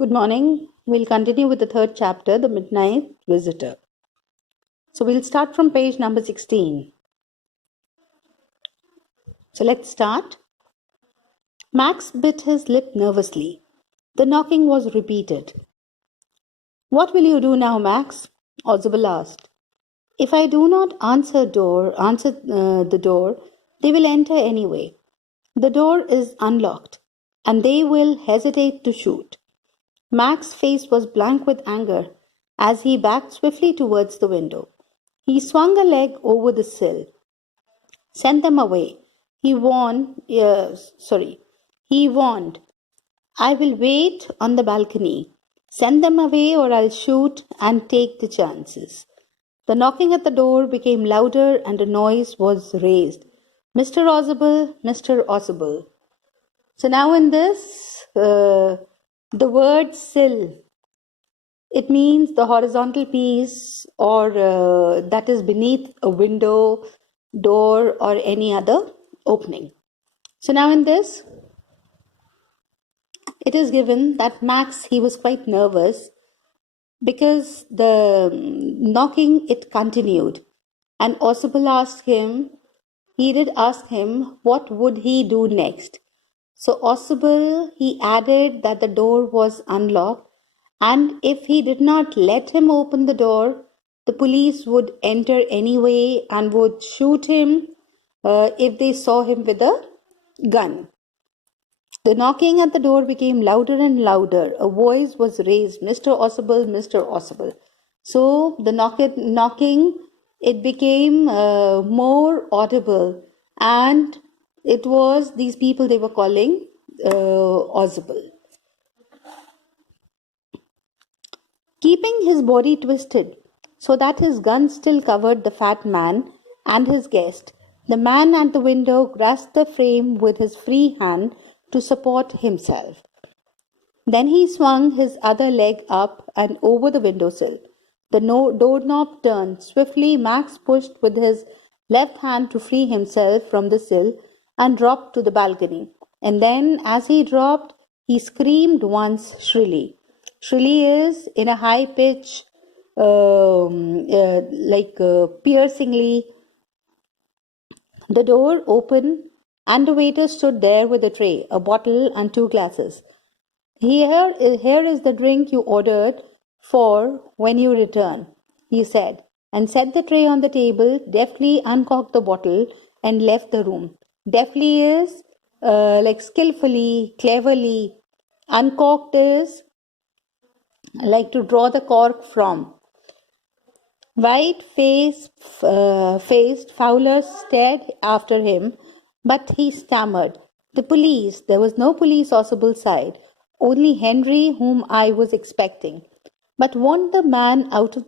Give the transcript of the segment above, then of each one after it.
Good morning. We'll continue with the third chapter, The Midnight Visitor. So we'll start from page number 16. So let's start. Max bit his lip nervously. The knocking was repeated. What will you do now, Max? Oswald asked. If I do not answer the door, they will enter anyway. The door is unlocked, and they will hesitate to shoot. Max's face was blank with anger as he backed swiftly towards the window. He swung a leg over the sill. Send them away. He warned. He warned. I will wait on the balcony. Send them away or I'll shoot and take the chances. The knocking at the door became louder and a noise was raised. Mr. Ausable, Mr. Ausable. So now in this, the word sill, it means the horizontal piece or that is beneath a window, door or any other opening. So now in this, it is given that Max, he was quite nervous because the knocking, it continued. And he did ask him, what would he do next? So Ausable, he added that the door was unlocked, and if he did not let him open the door, the police would enter anyway and would shoot him if they saw him with a gun. The knocking at the door became louder and louder. A voice was raised, Mr. Ausable, Mr. Ausable. So the knocking, it became more audible, and it was these people they were calling Ausable. Keeping his body twisted so that his gun still covered the fat man and his guest, the man at the window grasped the frame with his free hand to support himself. Then he swung his other leg up and over the windowsill. The doorknob turned. Swiftly, Max pushed with his left hand to free himself from the sill and dropped to the balcony. And then, as he dropped, he screamed once shrilly. Shrilly is in a high pitch, piercingly. The door opened, and the waiter stood there with a tray, a bottle, and 2 glasses. Here is the drink you ordered for when you return, he said, and set the tray on the table, deftly uncorked the bottle, and left the room. Deftly is skillfully, cleverly. Uncorked is like to draw the cork from. White-faced Fowler stared after him, but he stammered. The police. There was no police Ausable side. Only Henry, whom I was expecting. But won't that man out on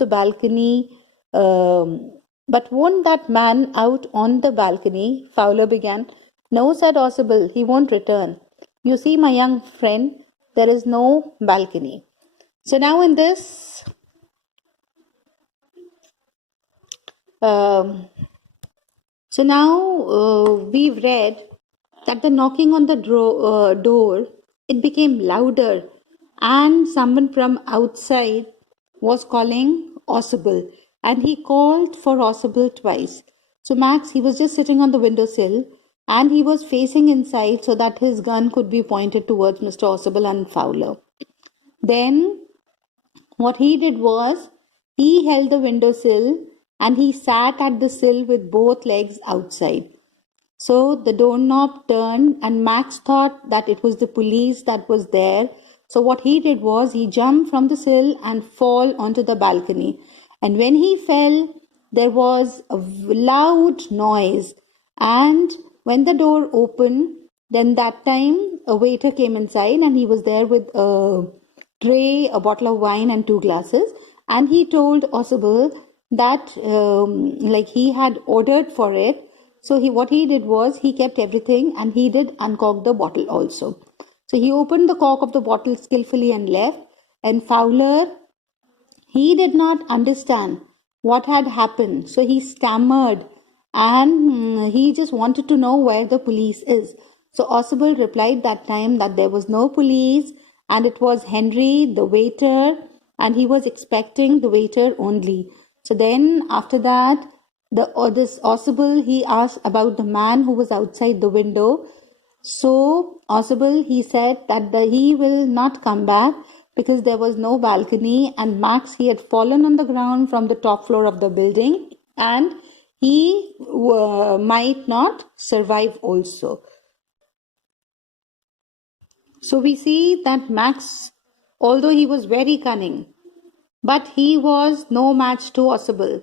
the balcony, Fowler began. No, said Ausable, he won't return. You see, my young friend, there is no balcony. So now in this, we've read that the knocking on the door, it became louder, and someone from outside was calling Ausable, and he called for Ausable twice. So Max, he was just sitting on the windowsill, and he was facing inside so that his gun could be pointed towards Mr. Ausable and Fowler. Then what he did was, he held the windowsill and he sat at the sill with both legs outside. So the doorknob turned and Max thought that it was the police that was there. So what he did was, he jumped from the sill and fell onto the balcony. And when he fell, there was a loud noise. And when the door opened, then that time a waiter came inside and he was there with a tray, a bottle of wine and 2 glasses. And he told Ausable that he had ordered for it. So what he did was, he kept everything and he did uncork the bottle also. So he opened the cork of the bottle skillfully and left. And Fowler, he did not understand what had happened. So he stammered and he just wanted to know where the police is. So Ausable replied that time that there was no police and it was Henry, the waiter, and he was expecting the waiter only. So then after that, this Ausable, he asked about the man who was outside the window. So Ausable, he said that he will not come back because there was no balcony, and Max, he had fallen on the ground from the top floor of the building, and he might not survive also. So we see that Max, although he was very cunning, but he was no match to Ausable.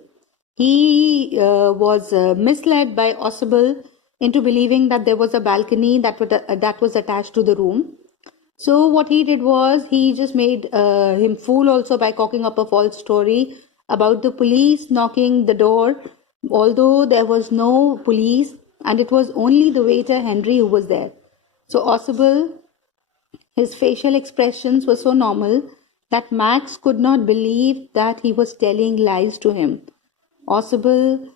He was misled by Ausable into believing that there was a balcony that was attached to the room. So what he did was he just made him fool also by cocking up a false story about the police knocking the door, although there was no police and it was only the waiter Henry who was there. So Ausable, his facial expressions were so normal that Max could not believe that he was telling lies to him. Ausable,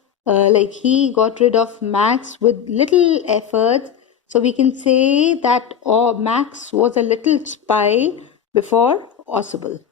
he got rid of Max with little effort. So we can say that Max was a little spy before Ausable.